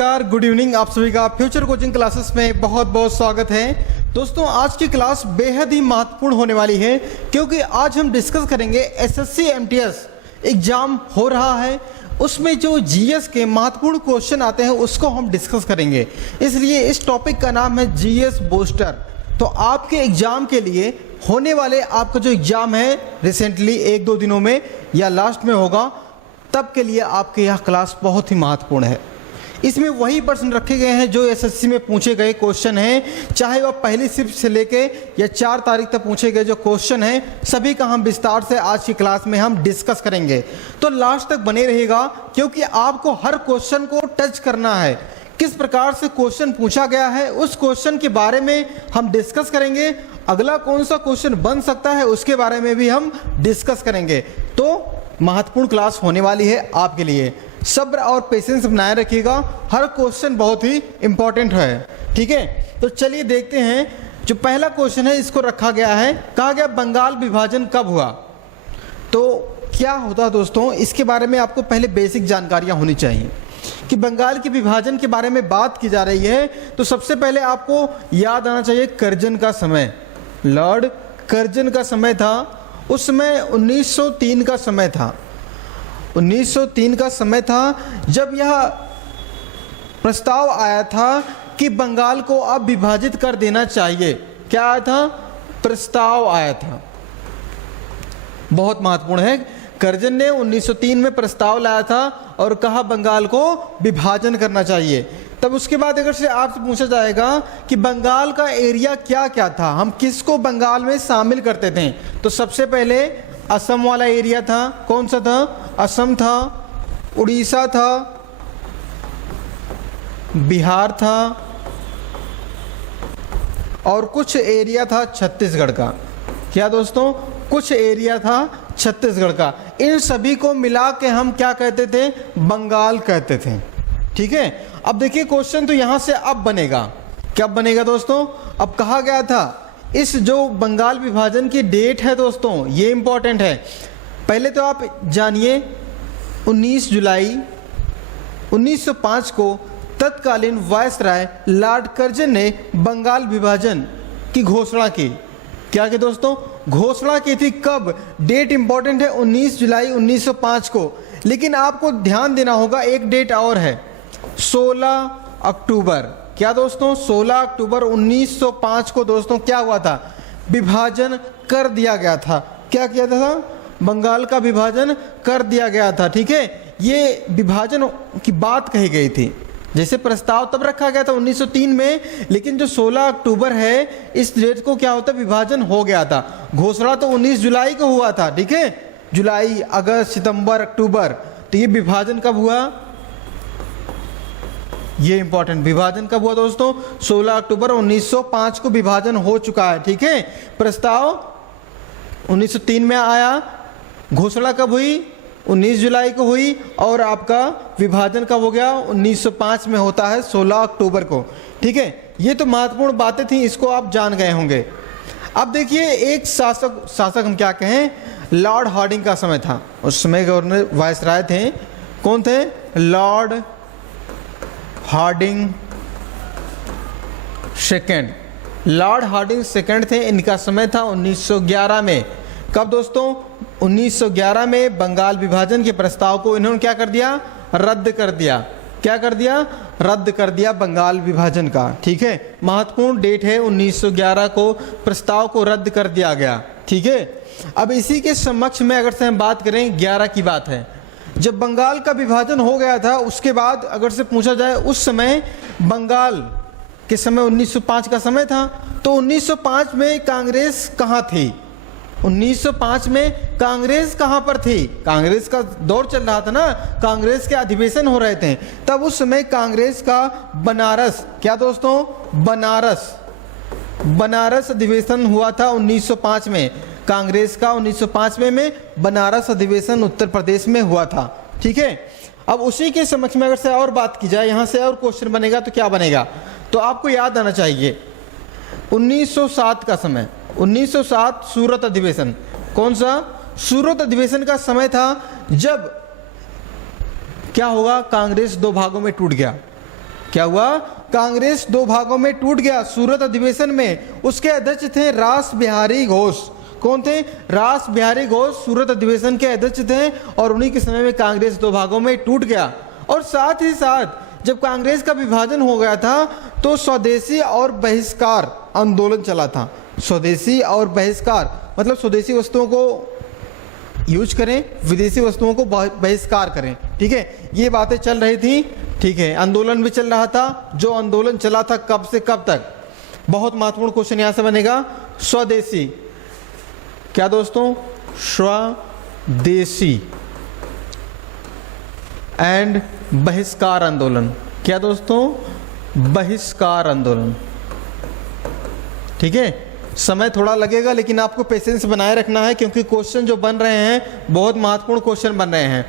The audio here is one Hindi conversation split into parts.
नमस्कार, गुड इवनिंग। आप सभी का फ्यूचर कोचिंग क्लासेस में बहुत बहुत स्वागत है। दोस्तों, आज की क्लास बेहद ही महत्वपूर्ण होने वाली है क्योंकि आज हम डिस्कस करेंगे एसएससी एमटीएस एग्जाम हो रहा है, उसमें जो जीएस के महत्वपूर्ण क्वेश्चन आते हैं उसको हम डिस्कस करेंगे। इसलिए इस टॉपिक का नाम है जीएस बूस्टर। तो आपके एग्जाम के लिए होने वाले आपका जो एग्जाम है रिसेंटली 1-2 दिनों में या लास्ट में होगा, तब के लिए आपके यह क्लास बहुत ही महत्वपूर्ण है। इसमें वही प्रश्न रखे गए हैं जो एसएससी में पूछे गए क्वेश्चन हैं, चाहे वह पहली शिफ्ट से लेके या 4 तारीख तक पूछे गए जो क्वेश्चन हैं, सभी का हम विस्तार से आज की क्लास में हम डिस्कस करेंगे। तो लास्ट तक बने रहेगा क्योंकि आपको हर क्वेश्चन को टच करना है। किस प्रकार से क्वेश्चन पूछा गया है उस क्वेश्चन के बारे में हम डिस्कस करेंगे। अगला कौन सा क्वेश्चन बन सकता है उसके बारे में भी हम डिस्कस करेंगे। तो महत्वपूर्ण क्लास होने वाली है आपके लिए। सब्र और पेशेंस बनाए रखिएगा, हर क्वेश्चन बहुत ही इंपॉर्टेंट है। ठीक है, तो चलिए देखते हैं। जो पहला क्वेश्चन है इसको रखा गया है, कहा गया बंगाल विभाजन कब हुआ। तो क्या होता है दोस्तों, इसके बारे में आपको पहले बेसिक जानकारियां होनी चाहिए कि बंगाल के विभाजन के बारे में बात की जा रही है। तो सबसे पहले आपको याद आना चाहिए कर्जन का समय। लॉर्ड कर्जन का समय था, उस समय 1903 का समय था। 1903 का समय था जब यह प्रस्ताव आया था कि बंगाल को अब विभाजित कर देना चाहिए। क्या आया था? प्रस्ताव आया था। बहुत महत्वपूर्ण है। कर्जन ने 1903 में प्रस्ताव लाया था और कहा बंगाल को विभाजन करना चाहिए। तब उसके बाद अगर से आपसे पूछा जाएगा कि बंगाल का एरिया क्या क्या था, हम किसको बंगाल में शामिल करते थे, तो सबसे पहले असम वाला एरिया था। कौन सा था? असम था, उड़ीसा था, बिहार था और कुछ एरिया था छत्तीसगढ़ का। क्या दोस्तों? कुछ एरिया था छत्तीसगढ़ का। इन सभी को मिला के हम क्या कहते थे? बंगाल कहते थे। ठीक है, अब देखिए क्वेश्चन तो यहां से अब बनेगा। क्या बनेगा दोस्तों? अब कहा गया था इस जो बंगाल विभाजन की डेट है दोस्तों, ये इंपॉर्टेंट है। पहले तो आप जानिए 19 जुलाई 1905 को तत्कालीन वायसराय लॉर्ड कर्जन ने बंगाल विभाजन की घोषणा की। क्या की दोस्तों? घोषणा की थी। कब? डेट इंपॉर्टेंट है, 19 जुलाई 1905 को। लेकिन आपको ध्यान देना होगा, एक डेट और है, 16 अक्टूबर। क्या दोस्तों? 16 अक्टूबर 1905 को दोस्तों क्या हुआ था? विभाजन कर दिया गया था। क्या किया था? बंगाल का विभाजन कर दिया गया था। ठीक है, ये विभाजन की बात कही गई थी। जैसे प्रस्ताव तब रखा गया था 1903 में, लेकिन जो 16 अक्टूबर है इस डेट को क्या होता? विभाजन हो गया था। घोषणा तो 19 जुलाई को हुआ था। ठीक है, जुलाई, अगस्त, सितंबर, अक्टूबर। तो ये विभाजन कब हुआ? ये इंपॉर्टेंट। विभाजन कब हुआ दोस्तों? 16 अक्टूबर 1905 को विभाजन हो चुका है। ठीक है, प्रस्ताव 1903 में आया, घोषणा कब हुई? 19 जुलाई को हुई और आपका विभाजन कब हो गया? 1905 में होता है 16 अक्टूबर को। ठीक है, ये तो महत्वपूर्ण बातें थी, इसको आप जान गए होंगे। अब देखिए, एक शासक हम क्या कहें, लॉर्ड हार्डिंग का समय था। उस समय गवर्नर वायसराय थे। कौन थे? Lord Hardinge second. Lord Hardinge second थे। इनका समय था 1911 में। कब दोस्तों? 1911 में बंगाल विभाजन के प्रस्ताव को इन्होंने क्या कर दिया? रद्द कर दिया। क्या कर दिया? रद्द कर दिया बंगाल विभाजन का। ठीक है, महत्वपूर्ण डेट है, 1911 को प्रस्ताव को रद्द कर दिया गया। ठीक है, अब इसी के समक्ष में अगर से हम बात करें, 11 की बात है, जब बंगाल का विभाजन हो गया था उसके बाद अगर से पूछा जाए उस समय बंगाल के समय 1905 का समय था, तो 1905 में कांग्रेस कहाँ थी? 1905 में कांग्रेस कहाँ पर थी? कांग्रेस का दौर चल रहा था ना, कांग्रेस के अधिवेशन हो रहे थे। तब उस समय कांग्रेस का बनारस, क्या दोस्तों? बनारस अधिवेशन हुआ था 1905 में। कांग्रेस का 1905 में बनारस अधिवेशन उत्तर प्रदेश में हुआ था। ठीक है, अब उसी के समक्ष में अगर से और बात की जाए, यहाँ से और क्वेश्चन बनेगा तो क्या बनेगा? तो आपको याद आना चाहिए 1907 का समय। 1907 सूरत अधिवेशन। कौन सा? सूरत अधिवेशन का समय था जब क्या होगा? कांग्रेस 2 भागों में टूट गया। क्या हुआ? कांग्रेस दो भागों में टूट गया सूरत अधिवेशन में। उसके अध्यक्ष थे रास बिहारी घोष। कौन थे? रास बिहारी घोष सूरत अधिवेशन के अध्यक्ष थे और उन्हीं के समय में कांग्रेस दो भागों में टूट गया। और साथ ही साथ जब कांग्रेस का विभाजन हो गया था तो स्वदेशी और बहिष्कार आंदोलन चला था। स्वदेशी और बहिष्कार मतलब स्वदेशी वस्तुओं को यूज करें, विदेशी वस्तुओं को बहिष्कार करें। ठीक है, ये बातें चल रही थी। ठीक है, आंदोलन भी चल रहा था। जो आंदोलन चला था कब से कब तक? बहुत महत्वपूर्ण क्वेश्चन यहां से बनेगा। स्वदेशी क्या दोस्तों? स्वदेशी एंड बहिष्कार आंदोलन। क्या दोस्तों? बहिष्कार आंदोलन। ठीक है, समय थोड़ा लगेगा लेकिन आपको पेशेंस बनाए रखना है क्योंकि क्वेश्चन जो बन रहे हैं बहुत महत्वपूर्ण क्वेश्चन बन रहे हैं।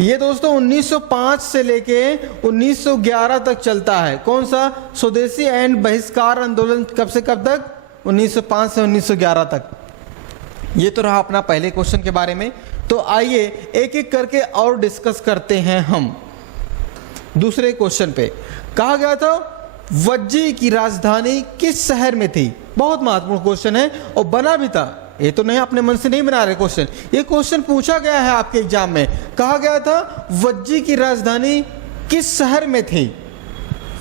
ये दोस्तों 1905 से लेके 1911 तक चलता है। कौन सा? स्वदेशी एंड बहिष्कार आंदोलन। कब से कब तक? 1905 से 1911 तक। ये तो रहा अपना पहले क्वेश्चन के बारे में। तो आइए एक एक करके और डिस्कस करते हैं हम। दूसरे क्वेश्चन पे कहा गया था वज्जी की राजधानी किस शहर में थी? बहुत महत्वपूर्ण क्वेश्चन है और बना भी था। ये तो नहीं अपने मन से नहीं बना रहे क्वेश्चन, ये क्वेश्चन पूछा गया है आपके एग्जाम में। कहा गया था वज्जी की राजधानी किस शहर में थी?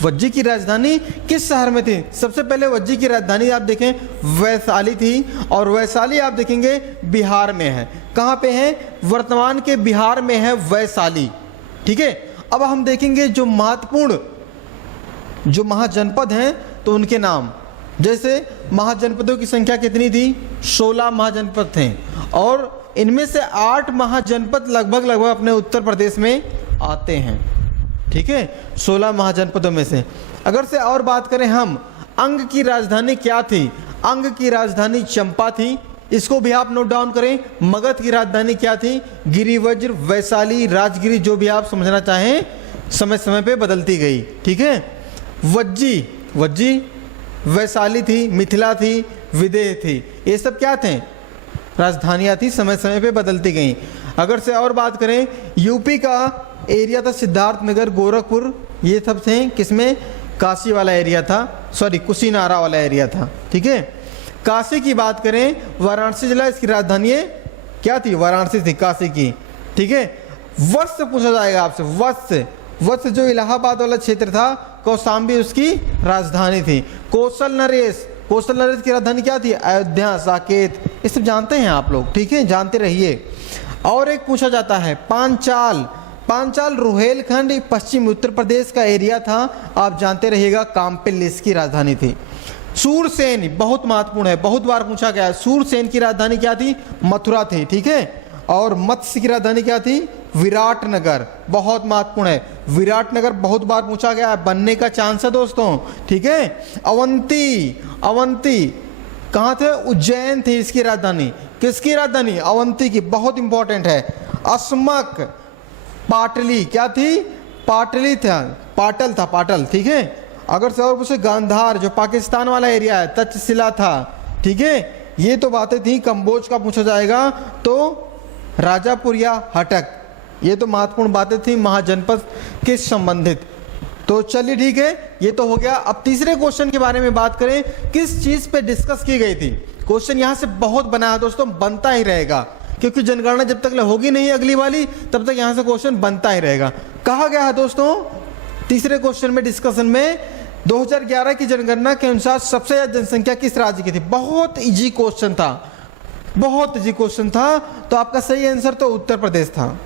वज्जी की राजधानी किस शहर में थी? सबसे पहले वज्जी की राजधानी आप देखें वैशाली थी और वैशाली आप देखेंगे बिहार में है। कहाँ पे है? वर्तमान के बिहार में है वैशाली। ठीक है, अब हम देखेंगे जो महत्वपूर्ण जो महाजनपद हैं तो उनके नाम। जैसे महाजनपदों की संख्या कितनी थी? 16 महाजनपद थे और इनमें से 8 महाजनपद लगभग अपने उत्तर प्रदेश में आते हैं। ठीक है, 16 महाजनपदों में से। अगर से और बात करें हम, अंग की राजधानी क्या थी? अंग की राजधानी चंपा थी। इसको भी आप नोट डाउन करें। मगध की राजधानी क्या थी? गिरिवज्र, वैशाली, राजगिरी, जो भी आप समझना चाहें, समय समय पे बदलती गई। ठीक है, वज्जी वैशाली थी, मिथिला थी, विदेह थी। ये सब क्या थे? राजधानियाँ थी, समय समय पे बदलती गई। अगर से और बात करें, यूपी का एरिया था सिद्धार्थनगर, गोरखपुर, ये सब थे किसमें? काशी वाला एरिया था, सॉरी कुशीनारा वाला एरिया था। ठीक है, काशी की बात करें, वाराणसी जिला इसकी राजधानी क्या थी? वाराणसी थी काशी की। ठीक है, वर्ष से पूछा जाएगा आपसे। वर्ष जो इलाहाबाद वाला क्षेत्र था, कौशाम्बी उसकी राजधानी थी। कौशल नरेश की राजधानी क्या थी? अयोध्या, साकेत, ये सब जानते हैं आप लोग। ठीक है, जानते रहिए। और एक पूछा जाता है पांचाल रुहेलखंड पश्चिम उत्तर प्रदेश का एरिया था, आप जानते रहिएगा। काम्पिल इसकी राजधानी थी। सूरसेन बहुत महत्वपूर्ण है, बहुत बार पूछा गया है। सूरसेन की राजधानी क्या थी? मथुरा थी। ठीक है, और मत्स्य की राजधानी क्या थी? विराटनगर, बहुत महत्वपूर्ण है। विराटनगर बहुत बार पूछा गया है, बनने का चांस है दोस्तों। ठीक है, अवंती कहाँ थे? उज्जैन थी इसकी राजधानी। किसकी राजधानी? अवंती की, बहुत इंपॉर्टेंट है। अस्मक, पाटली क्या थी? पाटली था, पाटल। ठीक है, अगर से और पूछे गांधार जो पाकिस्तान वाला एरिया है, तक्षशिला था। ठीक है, ये तो बातें थी। कंबोज का पूछा जाएगा तो राजापुर या हटक, ये तो महत्वपूर्ण बातें थी महाजनपद के संबंधित। तो चलिए ठीक है, ये तो हो गया। अब तीसरे क्वेश्चन के बारे में बात करें, किस चीज पे डिस्कस की गई थी? क्वेश्चन यहां से बहुत बना है दोस्तों, बनता ही रहेगा क्योंकि जनगणना जब तक होगी नहीं अगली वाली, तब तक यहां से क्वेश्चन बनता ही रहेगा। कहा गया है दोस्तों तीसरे क्वेश्चन में डिस्कशन में, 2011 की जनगणना के अनुसार सबसे ज्यादा जनसंख्या किस राज्य की थी? बहुत इजी क्वेश्चन था, तो आपका सही आंसर तो उत्तर प्रदेश था।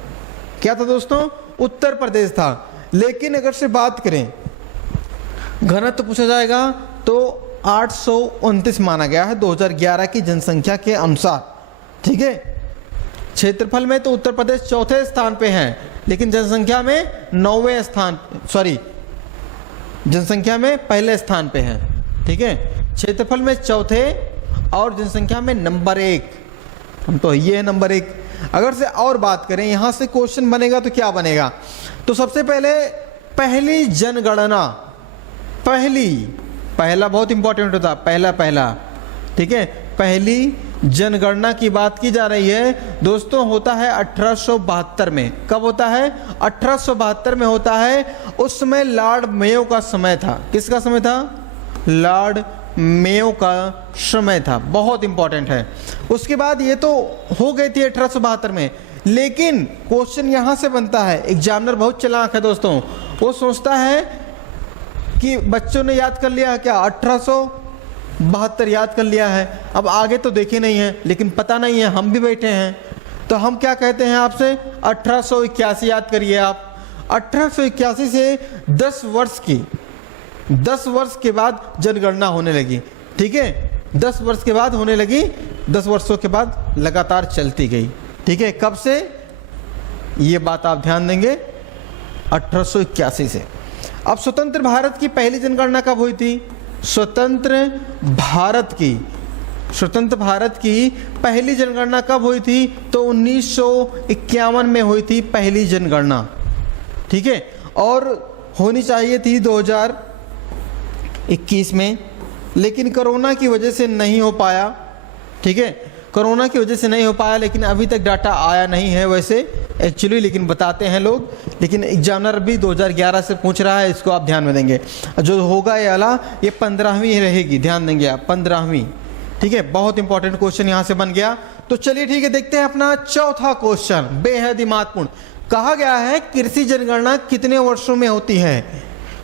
क्या था दोस्तों? उत्तर प्रदेश था। लेकिन अगर से बात करें घनत्व पूछा जाएगा तो 829 माना गया है 2011 की जनसंख्या के अनुसार। ठीक है, क्षेत्रफल में तो उत्तर प्रदेश चौथे स्थान पे है, लेकिन जनसंख्या में 9वें स्थान, सॉरी जनसंख्या में पहले स्थान पे है। ठीक है, क्षेत्रफल में चौथे और जनसंख्या में नंबर 1, हम तो ये है नंबर 1। अगर से और बात करें, यहां से क्वेश्चन बनेगा तो क्या बनेगा? तो सबसे पहले पहली जनगणना, पहला बहुत इंपॉर्टेंट होता, पहला। ठीक है, पहली जनगणना की बात की जा रही है दोस्तों, होता है 1872 में। कब होता है? 1872 में होता है। उस समय लॉर्ड मेयो का समय था। किसका समय था? लॉर्ड मेयो का समय था। बहुत इंपॉर्टेंट है। उसके बाद ये तो हो गई थी 1872 में, लेकिन क्वेश्चन यहां से बनता है। एग्जामिनर बहुत चालाक है दोस्तों, वो सोचता है कि बच्चों ने याद कर लिया क्या, 1872 याद कर लिया है, अब आगे तो देखे नहीं है, लेकिन पता नहीं है, हम भी बैठे हैं, तो हम क्या कहते हैं आपसे, 1881 याद करिए आप। 1881 से 10 वर्ष के बाद जनगणना होने लगी। ठीक है, 10 वर्ष के बाद होने लगी, 10 वर्षों के बाद लगातार चलती गई। ठीक है, कब से, ये बात आप ध्यान देंगे, 1881 से। अब स्वतंत्र भारत की पहली जनगणना कब हुई थी? स्वतंत्र भारत की पहली जनगणना कब हुई थी? तो 1951 में हुई थी पहली जनगणना। ठीक है, और होनी चाहिए थी 2021 में, लेकिन कोरोना की वजह से नहीं हो पाया। ठीक है, कोरोना की वजह से नहीं हो पाया, लेकिन अभी तक डाटा आया नहीं है वैसे एक्चुअली, लेकिन बताते हैं लोग। लेकिन एग्जामिनर भी 2011 से पूछ रहा है, इसको आप ध्यान में देंगे। जो होगा ये वाला, ये 15वीं रहेगी, ध्यान देंगे आप, 15वीं। ठीक है, बहुत इंपॉर्टेंट क्वेश्चन यहाँ से बन गया। तो चलिए ठीक है, देखते हैं अपना चौथा क्वेश्चन, बेहद ही महत्वपूर्ण। कहा गया है कृषि जनगणना कितने वर्षों में होती है?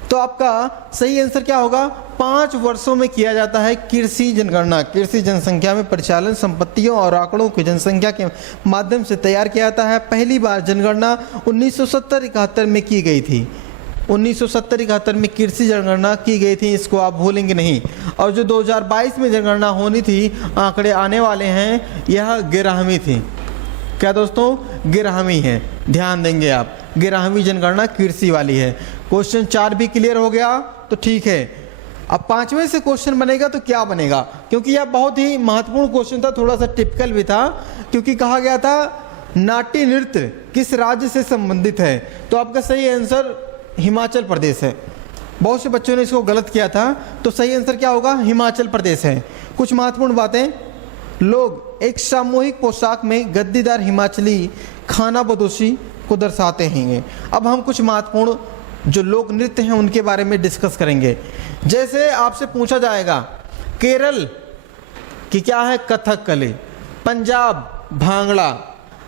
तो आपका सही आंसर क्या होगा? 5 वर्षों में किया जाता है कृषि जनगणना। कृषि जनसंख्या में परिचालन संपत्तियों और आंकड़ों की जनसंख्या के माध्यम से तैयार किया जाता है। पहली बार जनगणना 1970-71 में की गई थी। 1970-71 में कृषि जनगणना की गई थी, इसको आप भूलेंगे नहीं। और जो 2022 में जनगणना होनी थी, आंकड़े आने वाले हैं, यह 11वीं थी। क्या दोस्तों? 11वीं है, ध्यान देंगे आप, 11वीं जनगणना कृषि वाली है। क्वेश्चन 4 भी क्लियर हो गया, तो ठीक है। अब 5वें से क्वेश्चन बनेगा तो क्या बनेगा, क्योंकि यह बहुत ही महत्वपूर्ण क्वेश्चन था, थोड़ा सा टिपिकल भी था, क्योंकि कहा गया था नाट्य नृत्य किस राज्य से संबंधित है? तो आपका सही आंसर हिमाचल प्रदेश है। बहुत से बच्चों ने इसको गलत किया था, तो सही आंसर क्या होगा? हिमाचल प्रदेश है। कुछ महत्वपूर्ण बातें, लोग एक सामूहिक पोशाक में गद्दीदार हिमाचली खानाबदोशी को दर्शाते हैं। अब हम कुछ महत्वपूर्ण जो लोक नृत्य हैं उनके बारे में डिस्कस करेंगे। जैसे आपसे पूछा जाएगा केरल की क्या है? कथकली। पंजाब भांगड़ा,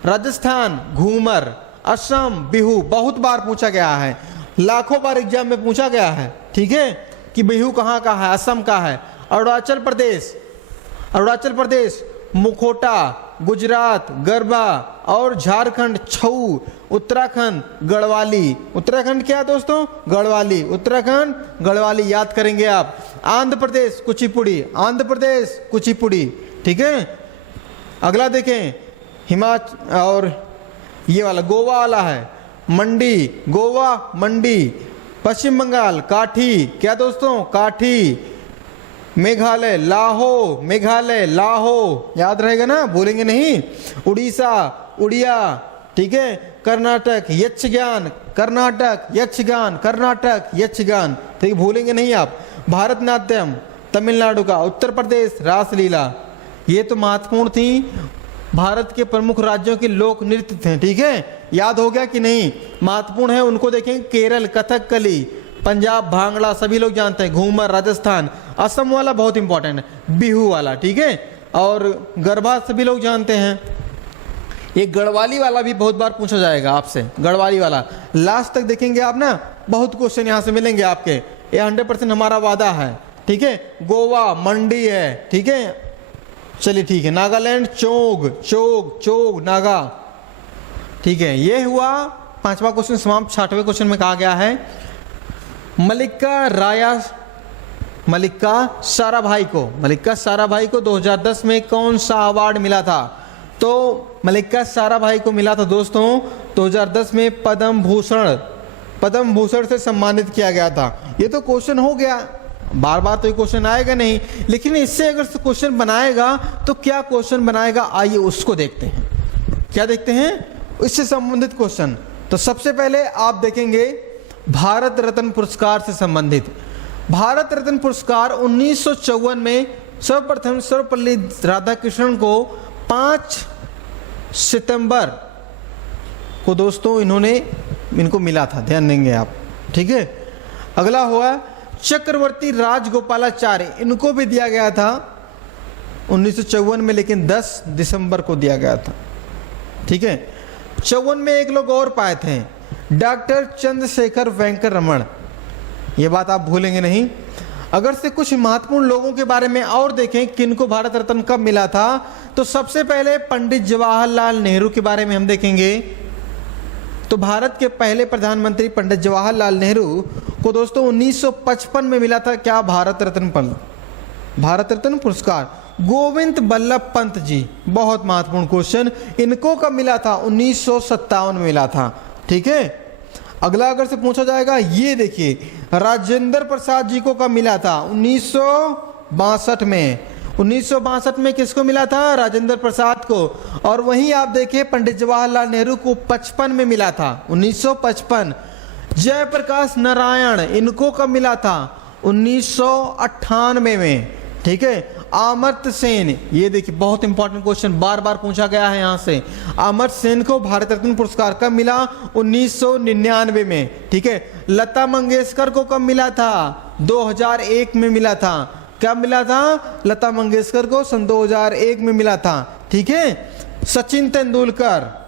राजस्थान घूमर, असम बिहू। बहुत बार पूछा गया है, लाखों बार एग्जाम में पूछा गया है। ठीक है, कि बिहू कहाँ का है? असम का है। अरुणाचल प्रदेश मुखोटा, गुजरात गरबा, और झारखंड छऊ, उत्तराखंड गढ़वाली। उत्तराखंड क्या दोस्तों? गढ़वाली। उत्तराखंड गढ़वाली याद करेंगे आप। आंध्र प्रदेश कुचिपुड़ी। ठीक है, अगला देखें, हिमाचल, और ये वाला गोवा वाला है मंडी, गोवा मंडी। पश्चिम बंगाल काठी। क्या दोस्तों? काठी। मेघालय लाहो, याद रहेगा ना, भूलेंगे नहीं। उड़ीसा उड़िया। ठीक है, कर्नाटक यक्षगान। ठीक, भूलेंगे नहीं आप। भारतनाट्यम तमिलनाडु का। उत्तर प्रदेश रासलीला। ये तो महत्वपूर्ण थी, भारत के प्रमुख राज्यों के लोक नृत्य थे। ठीक है, याद हो गया कि नहीं? महत्वपूर्ण है, उनको देखें। केरल कथकली, पंजाब भांगड़ा सभी लोग जानते हैं, घूमर राजस्थान, असम वाला बहुत इंपॉर्टेंट है, बिहू वाला। ठीक है, और गरबा सभी लोग जानते हैं। ये गढ़वाली वाला भी बहुत बार पूछा जाएगा आपसे, गढ़वाली वाला। लास्ट तक देखेंगे आप ना, बहुत क्वेश्चन यहाँ से मिलेंगे आपके, ये 100% हमारा वादा है। ठीक है, गोवा मंडी है। ठीक है, चलिए ठीक है। नागालैंड चोग नागा। ठीक है, ये हुआ 5वां क्वेश्चन समाप्त। 6वें क्वेश्चन में कहा गया है मल्लिका साराभाई को 2010 में कौन सा अवार्ड मिला था? तो मल्लिका साराभाई को मिला था दोस्तों 2010 में पद्म भूषण से सम्मानित किया गया था। ये तो क्वेश्चन हो गया, बार बार तो ये क्वेश्चन आएगा नहीं, लेकिन इससे अगर क्वेश्चन बनाएगा तो क्या क्वेश्चन बनाएगा, आइए उसको देखते हैं। क्या देखते हैं? इससे संबंधित क्वेश्चन। तो सबसे पहले आप देखेंगे भारत रत्न पुरस्कार से संबंधित। भारत रत्न पुरस्कार 1954 में सर्वप्रथम सर्वपल्ली राधाकृष्णन को 5 सितंबर को दोस्तों इनको मिला था, ध्यान देंगे आप, ठीक है। अगला हुआ चक्रवर्ती राजगोपालाचार्य, इनको भी दिया गया था 1954 में, लेकिन 10 दिसंबर को दिया गया था, ठीक है। 54 में एक लोग और पाए थे, डॉक्टर चंद्रशेखर वेंकट रमन, ये बात आप भूलेंगे नहीं। अगर से कुछ महत्वपूर्ण लोगों के बारे में और देखें किनको भारत रत्न कब मिला था, तो सबसे पहले पंडित जवाहरलाल नेहरू के बारे में हम देखेंगे। तो भारत के पहले प्रधानमंत्री पंडित जवाहरलाल नेहरू को दोस्तों 1955 में मिला था क्या, भारत रत्न पुरस्कार। गोविंद बल्लभ पंत जी, बहुत महत्वपूर्ण क्वेश्चन, इनको कब मिला था, 1957 में मिला था, ठीक है। अगला अगर से पूछा जाएगा, ये देखिए राजेंद्र प्रसाद जी को कब मिला था, 1962 में। 1962 में किसको मिला था, राजेंद्र प्रसाद को। और वहीं आप देखिए पंडित जवाहरलाल नेहरू को 55 में मिला था, 1955। जयप्रकाश नारायण, इनको कब मिला था, 1998 में, ठीक है। अमर्त्य सेन, ये देखिए बहुत इंपॉर्टेंट क्वेश्चन, बार बार पूछा गया है यहाँ से। अमर्त्य सेन को भारत रत्न पुरस्कार कब मिला, 1999 में, ठीक है। लता मंगेशकर को कब मिला था, 2001 में मिला था। कब मिला था, लता मंगेशकर को सन 2001 में मिला था, ठीक है। सचिन तेंदुलकर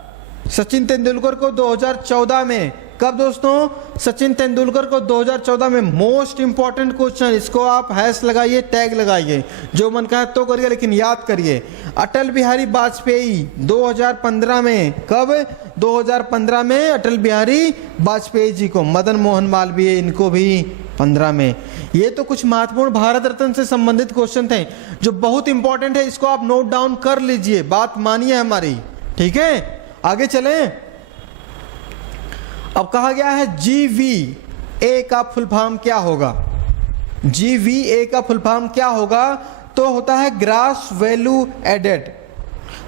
को 2014 में। कब दोस्तों, सचिन तेंदुलकर को 2014 में। मोस्ट इंपॉर्टेंट क्वेश्चन, इसको आप हैश लगाइए, टैग लगाइए, जो मन का है तो करिए, लेकिन याद करिए। अटल बिहारी वाजपेयी 2015 में, कब, 2015 में अटल बिहारी वाजपेयी जी को। मदन मोहन मालवीय, इनको भी 15 में। ये तो कुछ महत्वपूर्ण भारत रत्न से संबंधित क्वेश्चन थे जो बहुत इंपॉर्टेंट है, इसको आप नोट डाउन कर लीजिए, बात मानिए हमारी, ठीक है। आगे चलें। अब कहा गया है GVA का फुल फॉर्म क्या होगा, GVA का फुल फॉर्म क्या होगा, तो होता है gross value added.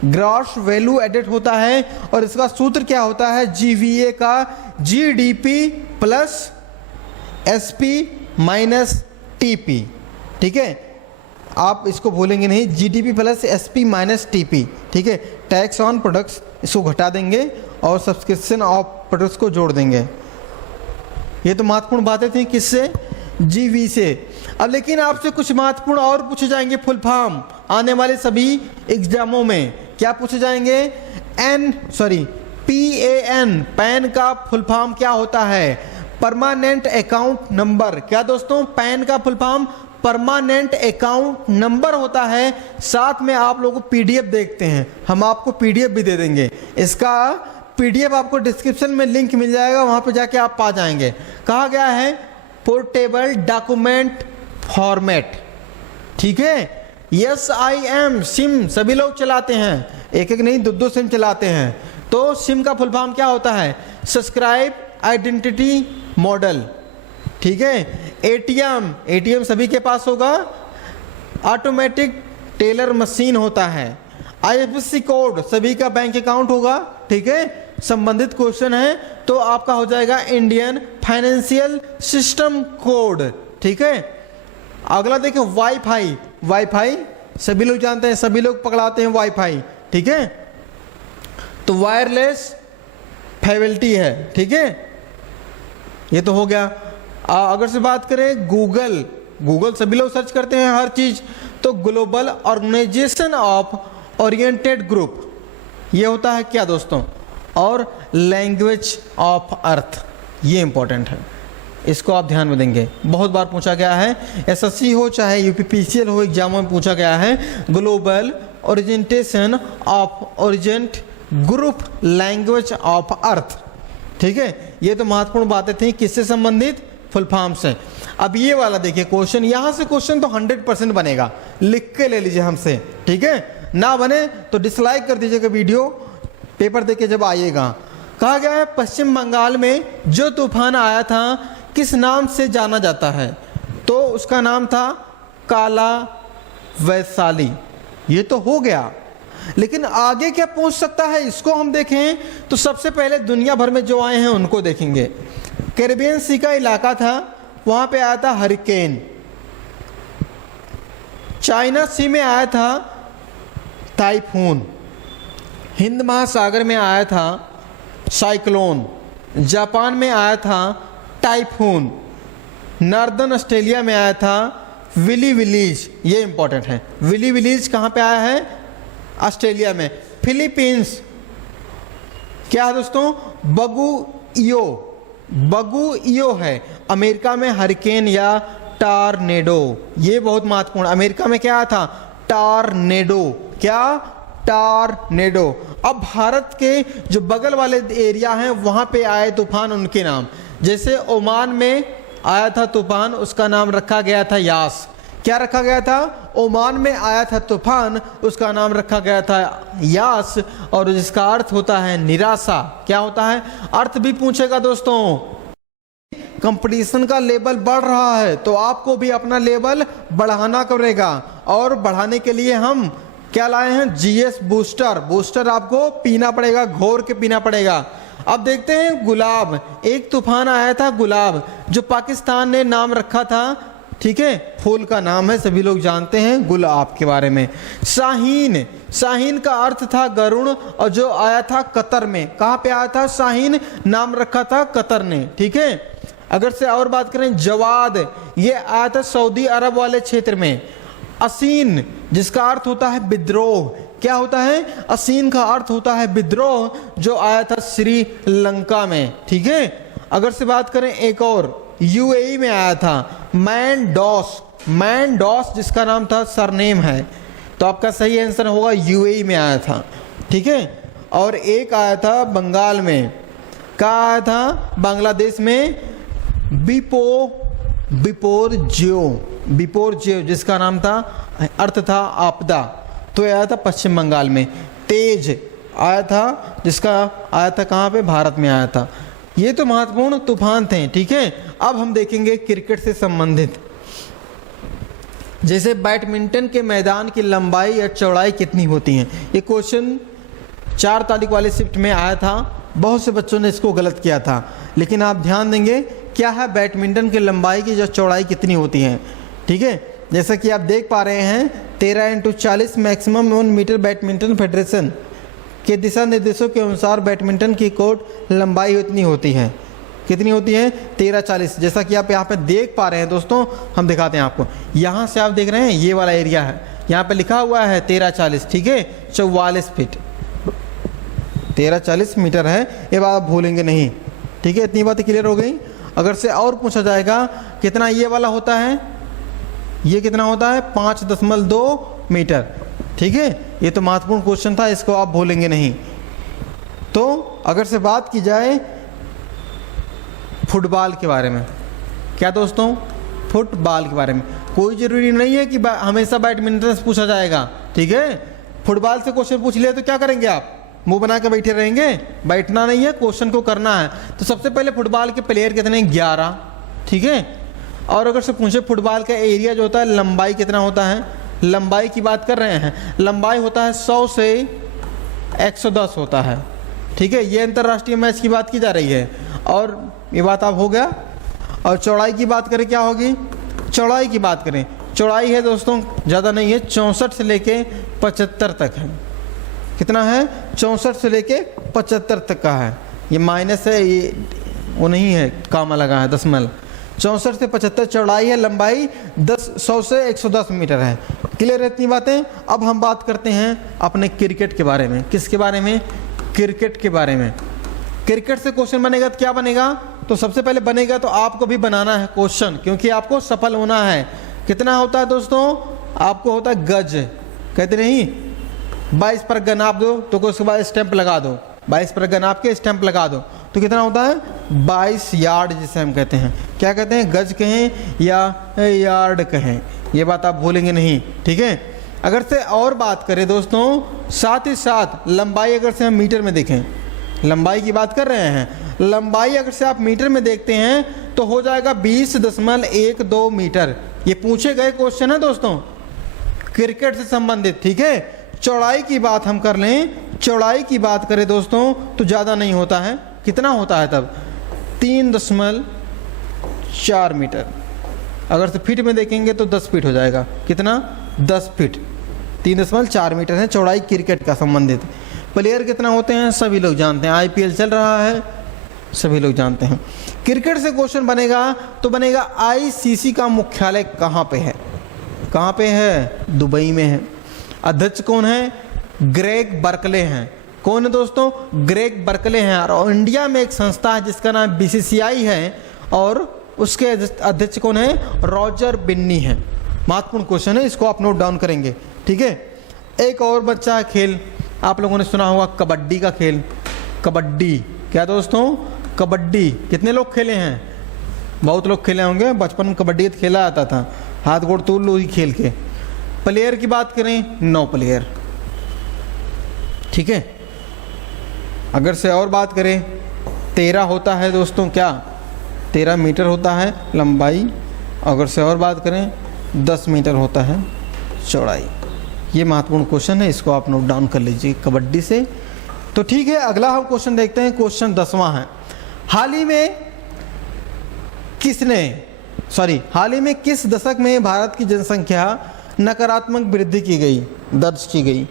Gross value added होता है, और इसका सूत्र क्या होता है, GVA का GDP plus SP minus TP, ठीक है। आप इसको भूलेंगे नहीं, GDP plus SP minus TP, ठीक है। टैक्स ऑन प्रोडक्ट्स इसको घटा देंगे और सब्सक्रिप्शन ऑफ प्रोडक्ट्स को जोड़ देंगे। ये तो महत्वपूर्ण बातें थी, किससे, GV से। अब लेकिन आपसे कुछ महत्वपूर्ण और पूछे जाएंगे फुल फॉर्म आने वाले सभी एग्जामों में। क्या पूछे जाएंगे, PAN, पैन का फुल फॉर्म क्या होता है, परमानेंट अकाउंट नंबर। क्या दोस्तों, पैन का full form permanent account number होता है। साथ में आप लोगों को PDF देखते हैं, हम आपको PDF भी दे देंगे। इसका PDF आपको डिस्क्रिप्शन में लिंक मिल जाएगा, वहां पे जाके आप पा जाएंगे। कहा गया है पोर्टेबल डॉक्यूमेंट फॉर्मेट, ठीक है। SIM, सिम सभी लोग चलाते हैं, एक एक नहीं, 2 सिम चलाते हैं। तो सिम का फुल फॉर्म क्या होता है, सब्सक्राइब आइडेंटिटी मॉडल, ठीक है। ATM सभी के पास होगा, ऑटोमेटिक टेलर मशीन होता है। IFSC कोड सभी का बैंक अकाउंट होगा, ठीक है। संबंधित क्वेश्चन है तो आपका हो जाएगा इंडियन फाइनेंशियल सिस्टम कोड, ठीक है। अगला देखिए वाईफाई सभी लोग जानते हैं, सभी लोग पकड़ाते हैं वाईफाई, ठीक है। तो वायरलेस फाइबिलिटी है, ठीक है। ये तो हो गया। अगर से बात करें गूगल सभी लोग सर्च करते हैं हर चीज, तो global organisation of oriented group, ये होता है क्या दोस्तों, और लैंग्वेज ऑफ अर्थ, ये इंपॉर्टेंट है, इसको आप ध्यान में देंगे। बहुत बार पूछा गया है, SSC हो चाहे UPPCL हो, एग्जामों में पूछा गया है, ग्लोबल ओरिएंटेशन ऑफ ओरिजेंट ग्रुप लैंग्वेज ऑफ अर्थ, ठीक है। ये तो महत्वपूर्ण बातें थी, किससे संबंधित, फुल फॉर्म से। अब ये वाला देखिए क्वेश्चन, यहां से क्वेश्चन तो 100% बनेगा, लिख के ले लीजिए हमसे, ठीक है। ना बने तो डिसलाइक कर दीजिएगा वीडियो, पेपर देके जब आइएगा। कहा गया है पश्चिम बंगाल में जो तूफान आया था किस नाम से जाना जाता है, तो उसका नाम था काला वैशाली। ये तो हो गया, लेकिन आगे क्या पूछ सकता है, इसको हम देखें तो सबसे पहले दुनिया भर में जो आए हैं उनको देखेंगे। कैरिबियन सी का इलाका था, वहां पे आया था हरिकेन। चाइना सी में आया था टाइफून, हिंद महासागर में आया था साइक्लोन, जापान में आया था टाइफून, नॉर्दर्न ऑस्ट्रेलिया में आया था विली विलीज, ये इंपॉर्टेंट है। विली विलीज कहाँ पे आया है? ऑस्ट्रेलिया में। फिलीपींस क्या है दोस्तों? बगुइयो, बगुइयो है। अमेरिका में हरिकेन या टारनेडो, ये बहुत महत्वपूर्ण। अमेरिका में क्या आया था? टारनेडो। क्या? टारनेडो। अब भारत के जो बगल वाले एरिया हैं वहाँ पे आए तूफान, उनके नाम, जैसे ओमान में आया था तूफान, उसका नाम रखा गया था यास। क्या रखा गया था? ओमान में आया था तूफान, उसका नाम रखा गया था यास, और जिसका अर्थ होता है निराशा। क्या होता है? अर्थ भी पूछेगा दोस्तों। कंपटीशन का लेवल बढ़ रहा है तो आपको भी अपना लेवल बढ़ाना पड़ेगा, और बढ़ाने के लिए हम क्या लाए हैं? GS booster. बूस्टर आपको पीना पड़ेगा, घोर के पीना पड़ेगा। अब देखते हैं गुलाब। एक तूफान आया था गुलाब, जो पाकिस्तान ने नाम रखा था, ठीक है, फूल का नाम है, सभी लोग जानते हैं गुलाब के बारे में। शाहीन, शाहीन का अर्थ था गरुड़, और जो आया था कतर में। कहाँ पे आया था? शाहीन नाम रखा था कतर ने, ठीक है। अगर से और बात करें, जवाद, ये आया था सऊदी अरब वाले क्षेत्र में। असीन, जिसका अर्थ होता है विद्रोह। क्या होता है? असीन का अर्थ होता है विद्रोह, जो आया था श्रीलंका में, ठीक है। अगर से बात करें एक और, यूएई में आया था मैंडोस। मैंडोस जिसका नाम था सरनेम है, तो आपका सही आंसर होगा यूएई में आया था, ठीक है। और एक आया था बंगाल में। कहाँ आया था? बांग्लादेश में बिपोरजियो, बिपोरजियो जिसका नाम था, अर्थ था आपदा, तो आया था पश्चिम बंगाल में। तेज आया था, जिसका आया था कहाँ पे? भारत में आया था। ये तो महत्वपूर्ण तूफान थे, ठीक है। अब हम देखेंगे क्रिकेट से संबंधित, जैसे बैडमिंटन के मैदान की लंबाई या चौड़ाई कितनी होती है। ये क्वेश्चन 4 तारीख वाले शिफ्ट में आया था, बहुत से बच्चों ने इसको गलत किया था, लेकिन आप ध्यान देंगे क्या है, बैडमिंटन की लंबाई की जो चौड़ाई कितनी होती है, ठीक है। जैसा कि आप देख पा रहे हैं 13x40 maximum 1 metre badminton federation के दिशा निर्देशों के अनुसार बैडमिंटन की कोर्ट लंबाई इतनी होती है। कितनी होती है? 13x40। जैसा कि आप यहाँ पे देख पा रहे हैं दोस्तों, हम दिखाते हैं आपको। यहाँ से आप देख रहे हैं ये वाला एरिया है, यहाँ पे लिखा हुआ है 13x40, ठीक है, 44 फीट, 13x40 मीटर है। ये बात आप भूलेंगे नहीं, ठीक है। इतनी बातें क्लियर हो गई। अगर से और पूछा जाएगा कितना ये वाला होता है, ये कितना होता है? 5.2 मीटर, ठीक है। ये तो महत्वपूर्ण क्वेश्चन था, इसको आप भूलेंगे नहीं। तो अगर से बात की जाए फुटबॉल के बारे में, क्या दोस्तों? फुटबॉल के बारे में कोई ज़रूरी नहीं है कि हमेशा बैडमिंटन से पूछा जाएगा, ठीक है। फुटबॉल से क्वेश्चन पूछ लिया तो क्या करेंगे आप? मुंह बना के बैठे रहेंगे? बैठना नहीं है, क्वेश्चन को करना है। तो सबसे पहले फुटबॉल के प्लेयर कितने? 11, ठीक है। और अगर से पूछे फुटबॉल का एरिया जो होता है, लंबाई कितना होता है? लंबाई की बात कर रहे हैं, लंबाई होता है 100 से 110 होता है, ठीक है। ये अंतर्राष्ट्रीय मैच की बात की जा रही है, और ये बात आप हो गया। और चौड़ाई की बात करें, क्या होगी? चौड़ाई की बात करें, चौड़ाई है दोस्तों, ज़्यादा नहीं है, 64 से लेके 75 तक है। कितना है? 64 से लेके 75 तक का है। ये माइनस है, ये वो नहीं है, कामा लगा है दशमलव। 64 से 75 चौड़ाई है, लंबाई 100 से 110 मीटर है। क्लियर है इतनी बातें? अब हम बात करते हैं अपने क्रिकेट के बारे में। किसके बारे में? क्रिकेट के बारे में। क्रिकेट से क्वेश्चन बनेगा तो क्या बनेगा? तो सबसे पहले बनेगा तो आपको भी बनाना है क्वेश्चन, क्योंकि आपको सफल होना है। कितना होता है दोस्तों? आपको होता है गज, कहते नहीं 22 पर गन आप दो तो उसके बाद स्टैंप लगा दो, 22 पर गन आपके स्टैंप लगा दो, तो कितना होता है? 22 यार्ड, जिसे हम कहते हैं। क्या कहते हैं? गज कहें या यार्ड कहें, ये बात आप भूलेंगे नहीं, ठीक है। अगर से और बात करें दोस्तों, साथ ही साथ लंबाई अगर से हम मीटर में देखें, लंबाई की बात कर रहे हैं, लंबाई अगर से आप मीटर में देखते हैं तो हो जाएगा 20.12 मीटर। ये पूछे गए क्वेश्चन है दोस्तों क्रिकेट से संबंधित, ठीक है। चौड़ाई की बात हम कर लें, चौड़ाई की बात करें दोस्तों तो ज़्यादा नहीं होता है। कितना होता है तब? 3.4 मीटर, अगर से फीट में देखेंगे तो 10 फीट हो जाएगा। कितना? 10 फीट, 3.4 मीटर है चौड़ाई क्रिकेट का संबंधित। प्लेयर कितना होते हैं सभी लोग जानते हैं, आईपीएल चल रहा है, सभी लोग जानते हैं। क्रिकेट से क्वेश्चन बनेगा तो बनेगा आईसीसी का मुख्यालय कहाँ पे है? कहाँ पे है? दुबई में है। अध्यक्ष कौन है? ग्रेग बर्कले हैं। कौन है दोस्तों? ग्रेग बर्कले हैं। और इंडिया में एक संस्था है जिसका नाम बीसीसीआई है और उसके अध्यक्ष कौन है? रॉजर बिन्नी है। महत्वपूर्ण क्वेश्चन है, इसको आप नोट डाउन करेंगे, ठीक है। एक और बच्चा है खेल, आप लोगों ने सुना होगा कबड्डी का खेल। कबड्डी क्या दोस्तों? कबड्डी कितने लोग खेले हैं? बहुत लोग खेले होंगे, बचपन में कबड्डी खेला जाता था, हाथ गोड़ तोड़ लो ही खेल के। प्लेयर की बात करें 9 प्लेयर, ठीक है। अगर से और बात करें 13 होता है दोस्तों, क्या 13 मीटर होता है लंबाई। अगर से और बात करें 10 मीटर होता है चौड़ाई। ये महत्वपूर्ण क्वेश्चन है, इसको आप नोट डाउन कर लीजिए कबड्डी से। तो ठीक है, अगला हम क्वेश्चन देखते हैं। क्वेश्चन 10वां है, हाल ही में किस दशक में भारत की जनसंख्या नकारात्मक वृद्धि की गई, दर्ज की गई?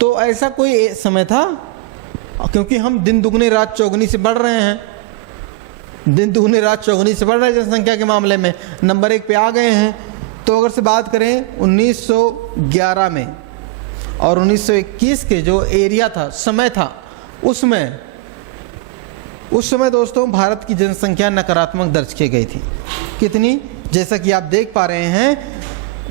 तो ऐसा कोई समय था, क्योंकि हम दिन दुगनी रात चौगुनी से बढ़ रहे हैं, दिन दुगनी रात चौगुनी से बढ़ रहे हैं जनसंख्या के मामले में, नंबर 1 पे आ गए हैं। तो अगर से बात करें 1911 में और 1921 के जो एरिया था, समय था, उस समय दोस्तों भारत की जनसंख्या नकारात्मक दर्ज की गई थी। कितनी? जैसा कि आप देख पा रहे हैं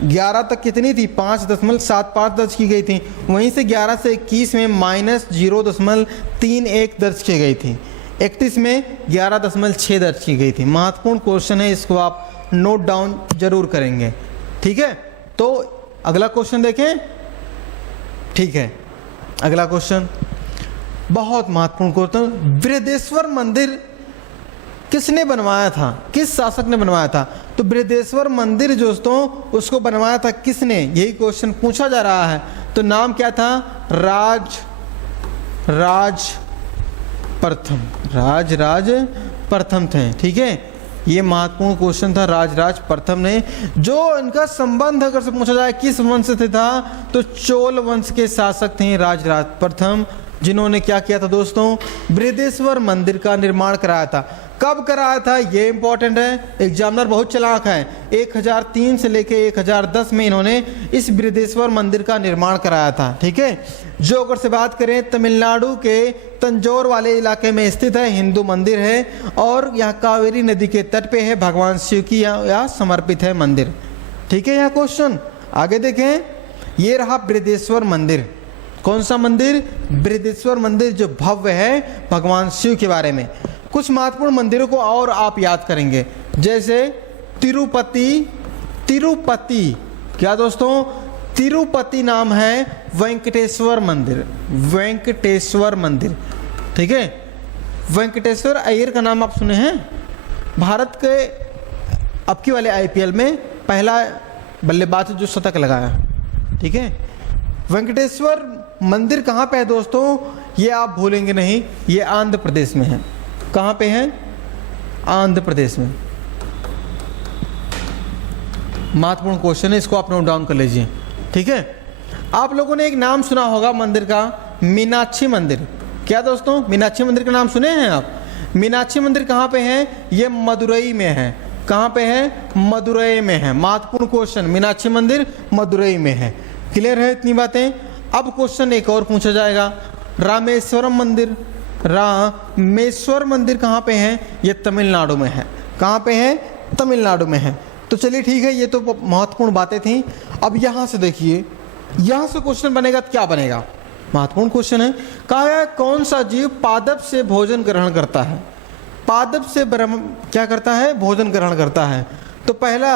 11 तक कितनी थी? 5.75 दर्ज की गई थी। वहीं से 11 से 21 में -0.31 दर्ज की गई थी। 31 में 11.6 दर्ज की गई थी। महत्वपूर्ण क्वेश्चन है, इसको आप नोट डाउन जरूर करेंगे, ठीक है। तो अगला क्वेश्चन देखें, ठीक है। अगला क्वेश्चन बहुत महत्वपूर्ण क्वेश्चन, बृहदेश्वर मंदिर किसने बनवाया था? किस शासक ने बनवाया था? तो बृहदेश्वर मंदिर दोस्तों उसको बनवाया था किसने? यही क्वेश्चन पूछा जा रहा है। तो नाम क्या था? राज प्रथम थे, ठीक है। ये महत्वपूर्ण क्वेश्चन था, राज प्रथम ने। जो इनका संबंध अगर से पूछा जाए किस वंश से था, तो चोल वंश के शासक थे राज प्रथम, जिन्होंने क्या किया था दोस्तों? बृहदेश्वर मंदिर का निर्माण कराया था। कब कराया था ये इंपॉर्टेंट है, एग्जामिनर बहुत चालाक है। 1003 से लेके 1010 में इन्होंने इस बृहदेश्वर मंदिर का निर्माण कराया था, ठीक है। जो अगर से बात करें तमिलनाडु के तंजौर वाले इलाके में स्थित है, हिंदू मंदिर है और यह कावेरी नदी के तट पे है, भगवान शिव की यहाँ समर्पित है मंदिर, ठीक है। यह क्वेश्चन आगे देखें, ये रहा बृहदेश्वर मंदिर। कौन सा मंदिर? बृहदेश्वर मंदिर, जो भव्य है भगवान शिव के बारे में। कुछ महत्वपूर्ण मंदिरों को और आप याद करेंगे, जैसे तिरुपति क्या दोस्तों? तिरुपति नाम है वेंकटेश्वर मंदिर, ठीक है। वेंकटेश्वर अय्यर का नाम आप सुने हैं? भारत के अब की वाले आईपीएल में पहला बल्लेबाज जो शतक लगाया, ठीक है। वेंकटेश्वर मंदिर कहाँ पे है दोस्तों? ये आप भूलेंगे नहीं, ये आंध्र प्रदेश में है। कहाँ पे है? आंध्र प्रदेश में। महत्वपूर्ण क्वेश्चन है, इसको आप नोट डाउन कर लीजिए, ठीक है। आप लोगों ने एक नाम सुना होगा मंदिर का, मीनाक्षी मंदिर। क्या दोस्तों? मीनाक्षी मंदिर का नाम सुने हैं आप? मीनाक्षी मंदिर कहाँ पे है? ये मदुरई में है। कहाँ पे है? मदुरई में है। महत्वपूर्ण क्वेश्चन, मीनाक्षी मंदिर मदुरई में है। क्लियर है इतनी बातें? अब क्वेश्चन एक और पूछा जाएगा, रामेश्वरम मंदिर। रामेश्वर मंदिर कहाँ पे है? ये तमिलनाडु में है। कहाँ पे है? तमिलनाडु में है। तो चलिए ठीक है, ये तो महत्वपूर्ण बातें थी। अब यहाँ से देखिए, यहाँ से क्वेश्चन बनेगा तो क्या बनेगा? महत्वपूर्ण क्वेश्चन है। कहा है कौन सा जीव पादप से भोजन ग्रहण करता है? पादप से क्या करता है? भोजन ग्रहण करता है। तो पहला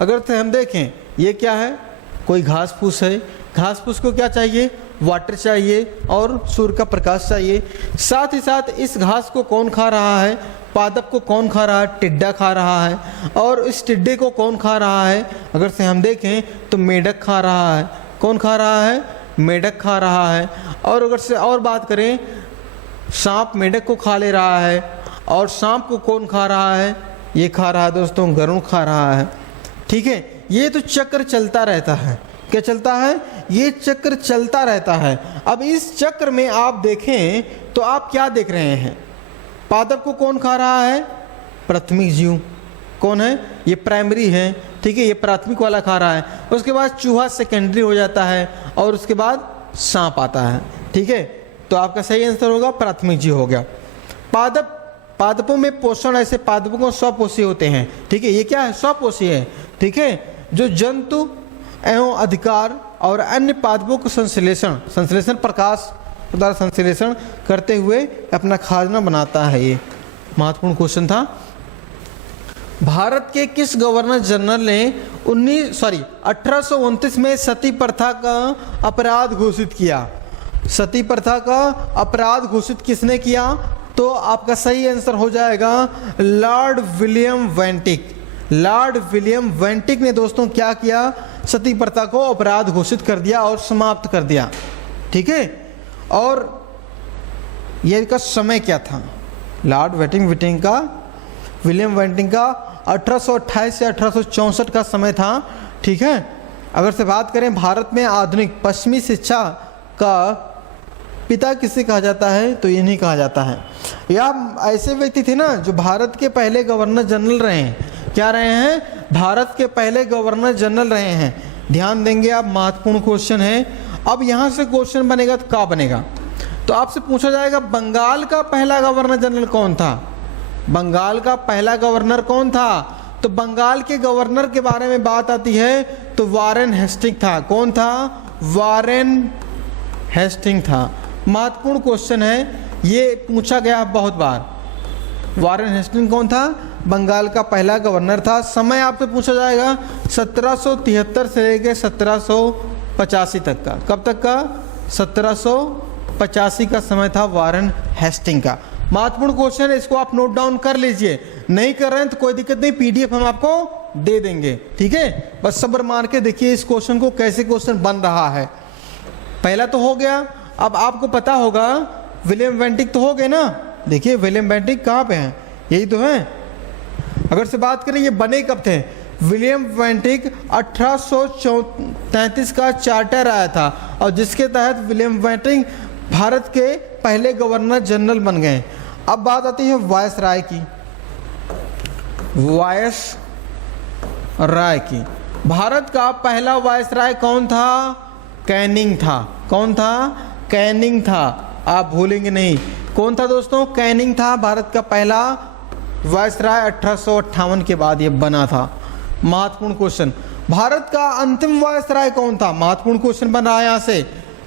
अगर से हम देखें, ये क्या है? कोई घास फूस है। घास फूस को क्या चाहिए? वाटर चाहिए और सूर्य का प्रकाश चाहिए। साथ ही साथ इस घास को कौन खा रहा है? पादप को कौन खा रहा है? टिड्डा खा रहा है। और इस टिड्डे को कौन खा रहा है? अगर से हम देखें तो मेढक खा रहा है। कौन खा रहा है? मेढक खा रहा है। और अगर से और बात करें, सांप मेढक को खा ले रहा है। और सांप को कौन खा रहा है? ये खा रहा है दोस्तों, गरुड़ खा रहा है। ठीक है, ये तो चक्र चलता रहता है। क्या चलता है? ये चक्र चलता रहता है। अब इस चक्र में आप देखें तो आप क्या देख रहे हैं? पादप को कौन खा रहा है? प्राथमिक जीव। कौन है? ये प्राइमरी है, ठीक है, ये प्राथमिक वाला खा रहा है। उसके बाद चूहा सेकेंडरी हो जाता है और उसके बाद सांप आता है, ठीक है। तो आपका सही आंसर होगा प्राथमिक जीव हो गया। पादपों में पोषण, ऐसे पादपों को स्वपोषी होते हैं, ठीक है। ये क्या है? स्वपोषी है, ठीक है, जो जंतु एवं अधिकार और अन्य पादपों को संश्लेषण प्रकाश द्वारा संश्लेषण करते हुए अपना खाना बनाता है। ये महत्वपूर्ण क्वेश्चन था। भारत के किस गवर्नर जनरल ने 1829 में सती प्रथा का अपराध घोषित किया? सती प्रथा का अपराध घोषित किसने किया? तो आपका सही आंसर हो जाएगा लॉर्ड विलियम वेंटिक। लॉर्ड विलियम वेंटिक ने दोस्तों क्या किया? सती प्रथा को अपराध घोषित कर दिया और समाप्त कर दिया, ठीक है। और ये का समय क्या था? लॉर्ड विलियम वेंटिक का 1828 से 1864 का समय था, ठीक है। अगर से बात करें भारत में आधुनिक पश्चिमी शिक्षा का पिता किसे कहा जाता है? तो इन्हीं कहा जाता है। या ऐसे व्यक्ति थे ना जो भारत के पहले गवर्नर जनरल रहे हैं। क्या रहे हैं? भारत के पहले गवर्नर जनरल रहे हैं। ध्यान देंगे आप, महत्वपूर्ण क्वेश्चन है। अब यहाँ से क्वेश्चन बनेगा तो क्या बनेगा? तो आपसे पूछा जाएगा बंगाल का पहला गवर्नर जनरल कौन था? बंगाल का पहला गवर्नर कौन था? तो बंगाल के गवर्नर के बारे में बात आती है तो वारेन हेस्टिंग था। कौन था? वारेन हेस्टिंग था। महत्वपूर्ण क्वेश्चन है, ये पूछा गया बहुत बार। वारेन हेस्टिंग कौन था? बंगाल का पहला गवर्नर था। समय आपसे पूछा जाएगा 1773 से लेकर 1785 तक का। कब तक का? 1785 का समय था वारेन हेस्टिंग का। महत्वपूर्ण क्वेश्चन है, इसको आप नोट डाउन कर लीजिए। नहीं कर रहे हैं तो कोई दिक्कत नहीं, पीडीएफ हम आपको दे देंगे, ठीक है। बस सब्र मान के देखिए इस क्वेश्चन को, कैसे क्वेश्चन बन रहा है। पहला तो हो गया। अब आपको पता होगा विलियम वेंटिक तो हो गए ना। देखिए विलियम वेंटिक कहाँ पे हैं? यही तो हैं। अगर से बात करें ये बने कब थे? विलियम वेंटिक 1833 का चार्टर आया था और जिसके तहत विलियम वेंटिक भारत के पहले गवर्नर जनरल बन गए। अब बात आती है वायसराय की। वायसराय की, भारत का पहला वायसराय कौन था? कैनिंग था। कौन था? कैनिंग था। आप भूलेंगे नहीं। कौन था दोस्तों? कैनिंग था भारत का पहला वायसराय। 1858 के बाद ये बना था। महत्वपूर्ण क्वेश्चन। भारत का अंतिम वायसराय कौन था? महत्वपूर्ण क्वेश्चन बन रहा है यहाँ से।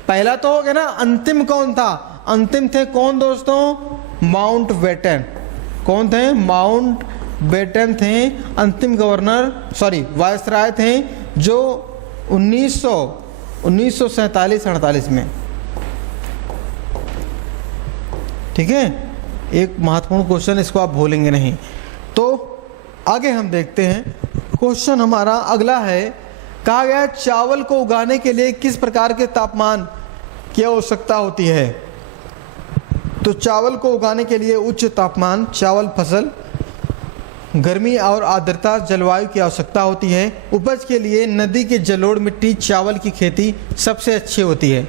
पहला तो हो गया ना, अंतिम कौन था? अंतिम थे कौन दोस्तों? माउंटबेटन। कौन थे? माउंटबेटन थे अंतिम गवर्नर, वायसराय थे, जो 1947-48 में, ठीक है। एक महत्वपूर्ण क्वेश्चन, इसको आप भूलेंगे नहीं। तो आगे हम देखते हैं। क्वेश्चन हमारा अगला है, कहा गया चावल को उगाने के लिए किस प्रकार के तापमान की आवश्यकता होती है? तो चावल को उगाने के लिए उच्च तापमान, चावल फसल, गर्मी और आर्द्रता जलवायु की आवश्यकता होती है। उपज के लिए नदी के जलोढ़ मिट्टी चावल की खेती सबसे अच्छी होती है।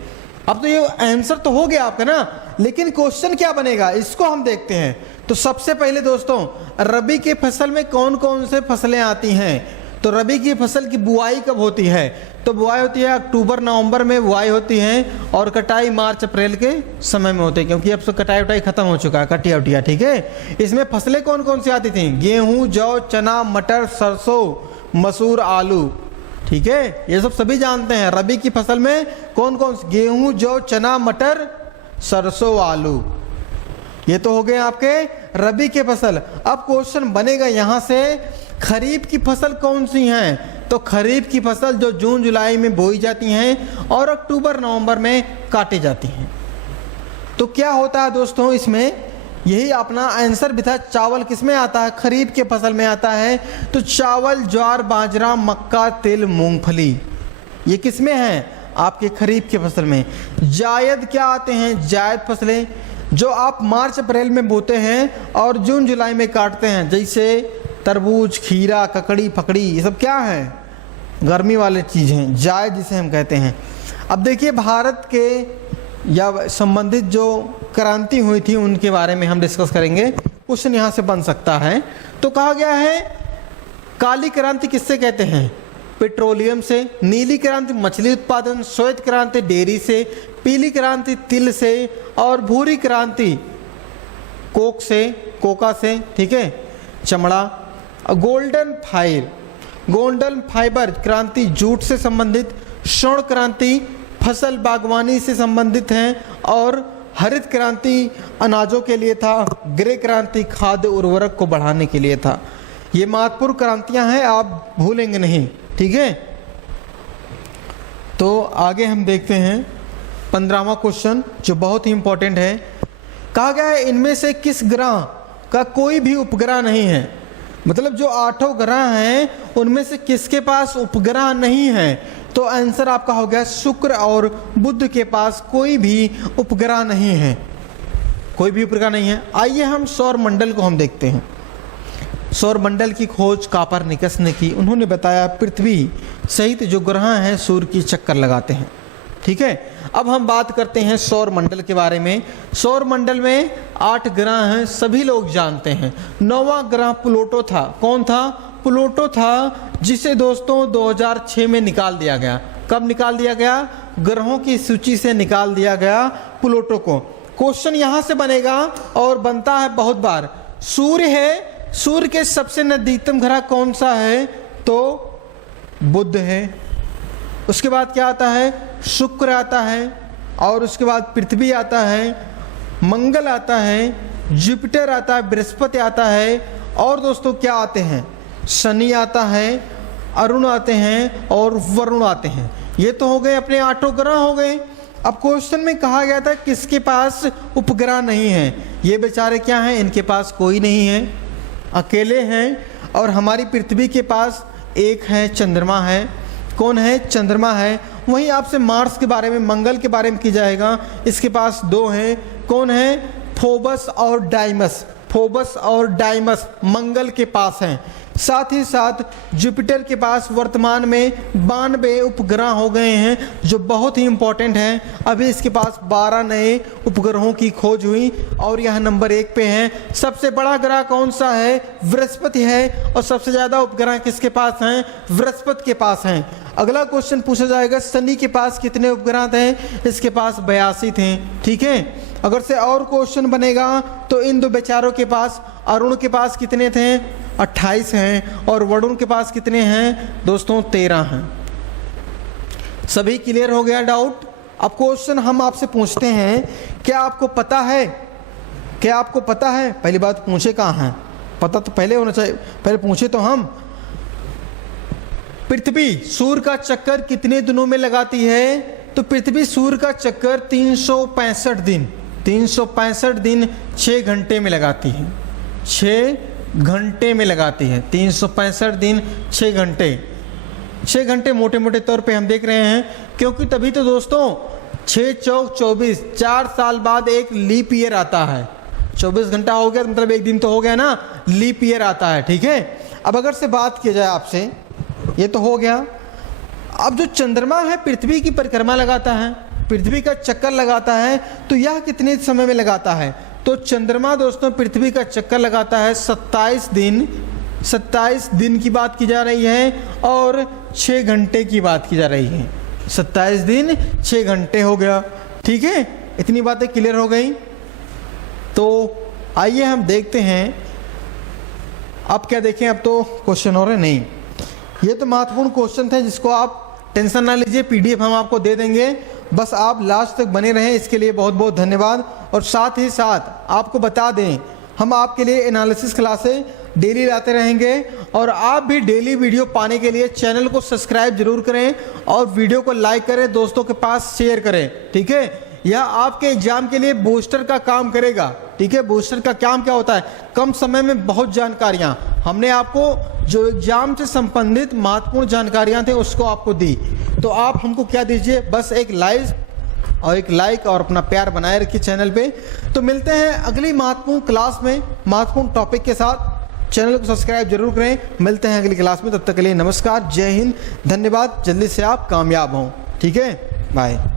अब तो ये आंसर तो हो गया आपका ना, लेकिन क्वेश्चन क्या बनेगा इसको हम देखते हैं। तो सबसे पहले दोस्तों, रबी की फसल में कौन कौन से फसलें आती हैं? तो रबी की फसल की बुआई कब होती है? तो बुआई होती है अक्टूबर नवंबर में बुआई होती है और कटाई मार्च अप्रैल के समय में होती है, क्योंकि अब तो कटाई उटाई खत्म हो चुका है, कटिया उटिया, ठीक है। इसमें फसलें कौन कौन सी आती थी? गेहूं, जौ, चना, मटर, सरसों, मसूर, आलू, ठीक है। ये सब सभी जानते हैं। रबी की फसल में कौन कौन सी? गेहूं, जौ, चना, मटर, सरसों, आलू। ये तो हो गए आपके रबी के फसल। अब क्वेश्चन बनेगा यहाँ से, खरीफ की फसल कौन सी हैं? तो खरीफ की फसल जो जून जुलाई में बोई जाती हैं और अक्टूबर नवंबर में काटी जाती हैं। तो क्या होता है दोस्तों इसमें? यही अपना आंसर भी था। चावल किस में आता है? खरीफ के फसल में आता है। तो चावल, ज्वार, बाजरा, मक्का, तिल, मूंगफली, ये किस में है? आपके खरीफ की फसल में। जायद क्या आते हैं? जायद फसलें जो आप मार्च अप्रैल में बोते हैं और जून जुलाई में काटते हैं, जैसे तरबूज, खीरा, ककड़ी, फकड़ी, ये सब क्या है? गर्मी वाले चीज़ हैं, जाय जिसे हम कहते हैं। अब देखिए भारत के या संबंधित जो क्रांति हुई थी उनके बारे में हम डिस्कस करेंगे। क्वेश्चन यहाँ से बन सकता है। तो कहा गया है काली क्रांति किससे कहते हैं? पेट्रोलियम से। नीली क्रांति मछली उत्पादन, श्वेत क्रांति डेयरी से, पीली क्रांति तिल से और भूरी क्रांति कोक से, कोका से, ठीक है, चमड़ा। गोल्डन फाइबर क्रांति जूट से संबंधित, स्वर्ण क्रांति फसल बागवानी से संबंधित है और हरित क्रांति अनाजों के लिए था, ग्रे क्रांति खाद्य उर्वरक को बढ़ाने के लिए था। ये महत्वपूर्ण क्रांतियां हैं, आप भूलेंगे नहीं, ठीक है। तो आगे हम देखते हैं 15वां क्वेश्चन जो बहुत ही इंपॉर्टेंट है। कहा गया है इनमें से किस ग्रह का कोई भी उपग्रह नहीं है? मतलब जो 8 ग्रह हैं उनमें से किसके पास उपग्रह नहीं है? तो आंसर आपका हो गया शुक्र और बुध के पास कोई भी उपग्रह नहीं है, कोई भी उपग्रह नहीं है। आइए हम सौर मंडल को हम देखते हैं। सौर मंडल की खोज कोपरनिकस ने की। उन्होंने बताया पृथ्वी सहित जो ग्रह हैं सूर्य की चक्कर लगाते हैं, ठीक है। अब हम बात करते हैं सौर मंडल के बारे में। सौर मंडल में 8 ग्रह हैं, सभी लोग जानते हैं। 9वां ग्रह प्लूटो था। कौन था? प्लूटो था, जिसे दोस्तों 2006 में निकाल दिया गया। कब निकाल दिया गया? ग्रहों की सूची से निकाल दिया गया प्लूटो को। क्वेश्चन यहां से बनेगा और बनता है बहुत बार। सूर्य है, सूर्य के सबसे नजदीकतम ग्रह कौन सा है? तो बुध है। उसके बाद क्या आता है? शुक्र आता है और उसके बाद पृथ्वी आता है, मंगल आता है, जुपिटर आता है, बृहस्पति आता है और दोस्तों क्या आते हैं? शनि आता है, अरुण आते हैं और वरुण आते हैं। ये तो हो गए अपने 8 ग्रह हो गए। अब क्वेश्चन में कहा गया था किसके पास उपग्रह नहीं है? ये बेचारे क्या हैं? इनके पास कोई नहीं है, अकेले हैं। और हमारी पृथ्वी के पास एक है, चंद्रमा है। कौन है? चंद्रमा है। वहीं आपसे मार्स के बारे में, मंगल के बारे में की जाएगा। इसके पास 2 हैं। कौन है? फोबस और डाइमस। फोबस और डाइमस मंगल के पास हैं। साथ ही साथ जुपिटर के पास वर्तमान में 92 उपग्रह हो गए हैं, जो बहुत ही इंपॉर्टेंट हैं। अभी इसके पास 12 नए उपग्रहों की खोज हुई और यह नंबर 1 पे है। सबसे बड़ा ग्रह कौन सा है? बृहस्पति है। और सबसे ज़्यादा उपग्रह किसके पास हैं? बृहस्पति के पास हैं। अगला क्वेश्चन पूछा जाएगा शनि के पास कितने उपग्रह थे? इसके पास 82 थे, ठीक है। अगर से और क्वेश्चन बनेगा तो इन 2 बेचारों के पास, अरुण के पास कितने थे? 28 हैं। और वरुण के पास कितने हैं दोस्तों? 13 हैं। सभी क्लियर हो गया डाउट? अब क्वेश्चन हम आपसे पूछते हैं, क्या आपको पता है? क्या आपको पता है? पहली बात पूछे कहाँ हैं? पता तो पहले होना चाहिए, पहले पूछे तो हम। पृथ्वी सूर्य का चक्कर कितने दिनों में लगाती है? तो पृथ्वी सूर्य का चक्कर 365 दिन 6 घंटे में लगाती है। 6 घंटे में लगाती है। 365 दिन 6 घंटे। 6 घंटे मोटे मोटे तौर पे हम देख रहे हैं, क्योंकि तभी तो दोस्तों 6 चौक 24, 4 साल बाद एक लीप ईयर आता है। 24 घंटा हो गया मतलब एक दिन तो हो गया ना, लीप ईयर आता है, ठीक है। अब अगर से बात की जाए आपसे, ये तो हो गया। अब जो चंद्रमा है पृथ्वी की परिक्रमा लगाता है, पृथ्वी का चक्कर लगाता है, तो यह कितने समय में लगाता है? तो चंद्रमा दोस्तों पृथ्वी का चक्कर लगाता है 27 दिन की बात की जा रही है और 6 घंटे की बात की जा रही है। 27 दिन 6 घंटे हो गया, ठीक है। इतनी बातें क्लियर हो गई। तो आइए हम देखते हैं, अब क्या देखें, अब तो क्वेश्चन हो रहे नहीं। ये तो महत्वपूर्ण क्वेश्चन थे जिसको आप टेंशन ना लीजिए, PDF हम आपको दे देंगे, बस आप लास्ट तक बने रहें। इसके लिए बहुत बहुत धन्यवाद। और साथ ही साथ आपको बता दें, हम आपके लिए एनालिसिस क्लासें डेली लाते रहेंगे और आप भी डेली वीडियो पाने के लिए चैनल को सब्सक्राइब जरूर करें और वीडियो को लाइक करें, दोस्तों के पास शेयर करें, ठीक है। यह आपके एग्जाम के लिए बूस्टर का काम करेगा, ठीक है। बूस्टर का काम क्या होता है? कम समय में बहुत जानकारियां। हमने आपको जो एग्जाम से संबंधित महत्वपूर्ण जानकारियां थे उसको आपको दी, तो आप हमको क्या दीजिए, बस एक लाइक और अपना प्यार बनाए रखिए चैनल पे। तो मिलते हैं अगली महत्वपूर्ण क्लास में महत्वपूर्ण टॉपिक के साथ। चैनल को सब्सक्राइब जरूर करें। मिलते हैं अगली क्लास में, तब तक के लिए नमस्कार, जय हिंद, धन्यवाद। जल्दी से आप कामयाब हों। ठीक है, बाय।